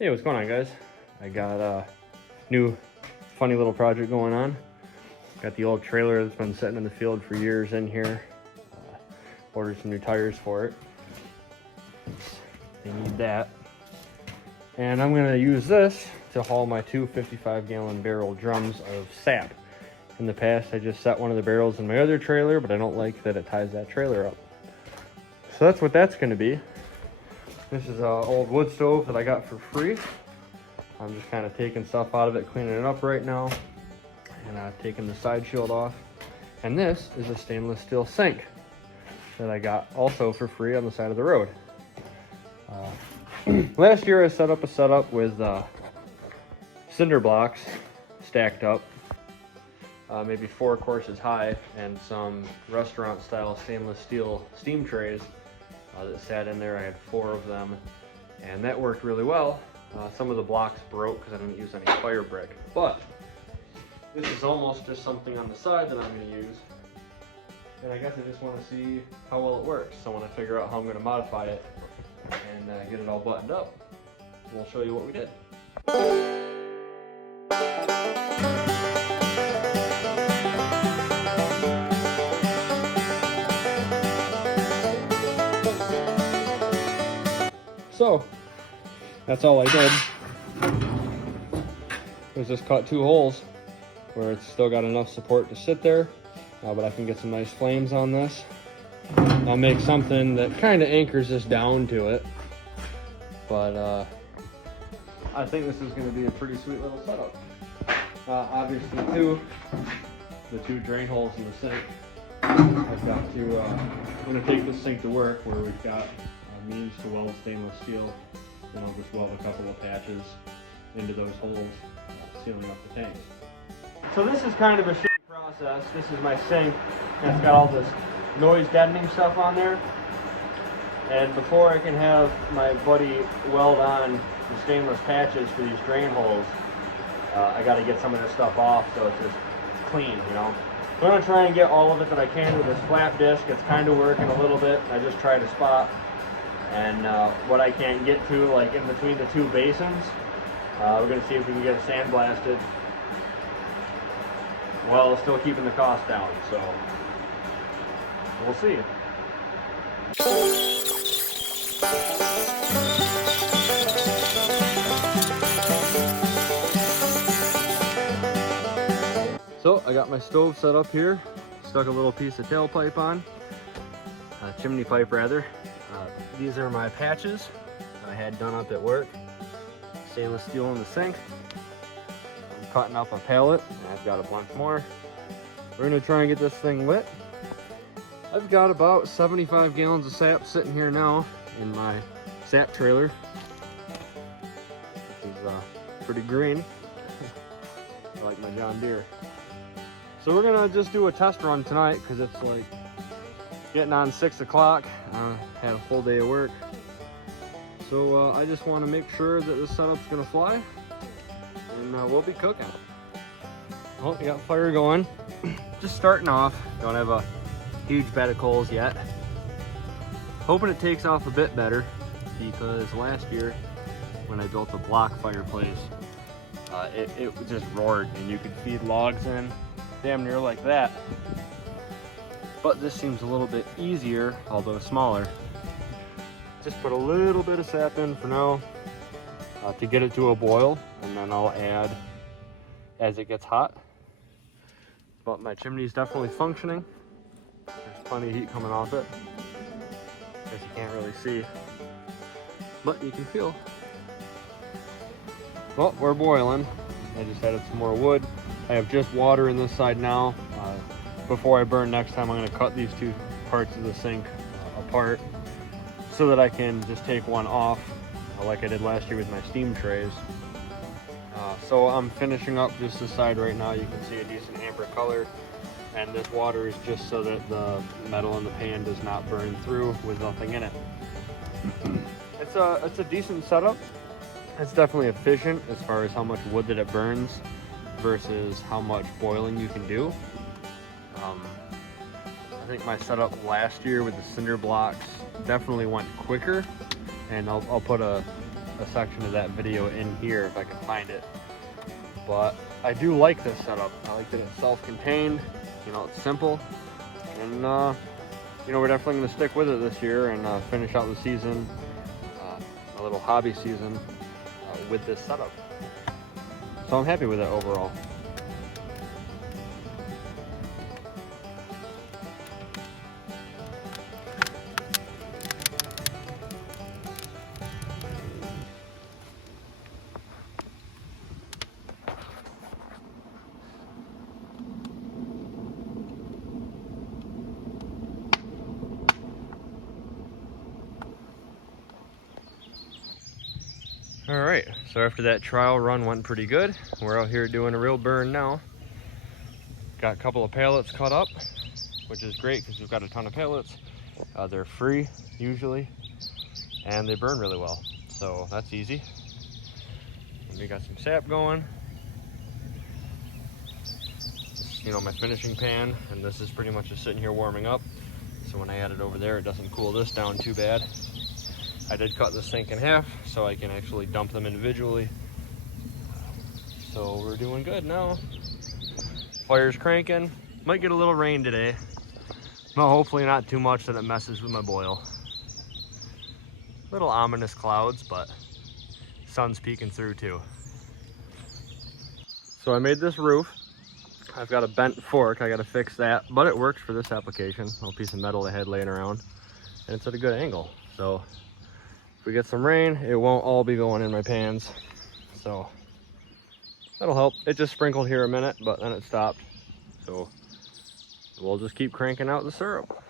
Hey, what's going on, guys? I got a new funny little project going on. Got the old trailer that's been sitting in the field for years in here. Ordered some new tires for it. They need that. And I'm gonna use this to haul my two 55-gallon barrel drums of sap. In the past, I just set one of the barrels in my other trailer, but I don't like that it ties that trailer up. So that's what that's gonna be. This is an old wood stove that I got for free. I'm just kind of taking stuff out of it, cleaning it up right now, and taking the side shield off. And this is a stainless steel sink that I got also for free on the side of the road. Last year I set up a setup with cinder blocks stacked up, maybe 4 courses high, and some restaurant style stainless steel steam trays that sat in there. I had 4 of them, and that worked really well. Some of the blocks broke because I didn't use any fire brick, but this is almost just something on the side that I'm going to use, and I guess I just want to see how well it works. So when I figure out how I'm going to modify it and get it all buttoned up, we'll show you what we did. So that's all I did, was just cut 2 holes where it's still got enough support to sit there, but I can get some nice flames on this. I'll make something that kind of anchors this down to it, but I think this is going to be a pretty sweet little setup. Obviously too, the 2 drain holes in the sink, I've got to, I'm going to take this sink to work where we've got means to weld stainless steel, and I'll just weld a couple of patches into those holes, sealing up the tanks. So this is kind of a shitty process. This is my sink, and it's got all this noise deadening stuff on there. And before I can have my buddy weld on the stainless patches for these drain holes, I got to get some of this stuff off so it's just clean, you know. So I'm going to try and get all of it that I can with this flat disc. It's kind of working a little bit. I just tried to spot. And what I can't get to, like in between the 2 basins, we're going to see if we can get it sandblasted while still keeping the cost down. So we'll see. So I got my stove set up here, stuck a little piece of tailpipe on, chimney pipe rather. These are my patches I had done up at work. Stainless steel in the sink. I'm cutting up a pallet, and I've got a bunch more. We're gonna try and get this thing lit. I've got about 75 gallons of sap sitting here now in my sap trailer. This is pretty green. I like my John Deere. So we're gonna just do a test run tonight because it's like getting on 6 o'clock. Had a full day of work. So I just want to make sure that this setup's gonna fly, and we'll be cooking. Well, we got fire going. Just starting off. Don't have a huge bed of coals yet. Hoping it takes off a bit better, because last year when I built the block fireplace, it just roared, and you could feed logs in damn near like that. But this seems a little bit easier, although smaller. Just put a little bit of sap in for now to get it to a boil, and then I'll add as it gets hot. But my chimney is definitely functioning. There's plenty of heat coming off it, as you can't really see, but you can feel. Well, we're boiling. I just added some more wood. I have just water in this side now. Before I burn next time, I'm going to cut these 2 parts of the sink apart so that I can just take one off like I did last year with my steam trays. So I'm finishing up just this side right now. You can see a decent amber color, and this water is just so that the metal in the pan does not burn through with nothing in it. It's a decent setup. It's definitely efficient as far as how much wood that it burns versus how much boiling you can do. I think my setup last year with the cinder blocks definitely went quicker, and I'll put a a section of that video in here if I can find it. But I do like this setup. I like that it's self-contained, you know, it's simple, and you know, we're definitely going to stick with it this year and finish out the season, a little hobby season with this setup. So I'm happy with it overall. All right, so after that trial run went pretty good, we're out here doing a real burn now. Got a couple of pallets cut up, which is great because we've got a ton of pallets. They're free usually, and they burn really well, so that's easy. And we got some sap going. You know, my finishing pan, and this is pretty much just sitting here warming up. So when I add it over there, it doesn't cool this down too bad. I did cut this sink in half so I can actually dump them individually. So we're doing good now. Fire's cranking. Might get a little rain today. No, hopefully not too much that it messes with my boil. Little ominous clouds, but sun's peeking through too. So I made this roof. I've got a bent fork, I gotta fix that, but it works for this application. A little piece of metal I had laying around, and it's at a good angle. So if we get some rain, it won't all be going in my pans. So that'll help. It just sprinkled here a minute, but then it stopped. So we'll just keep cranking out the syrup.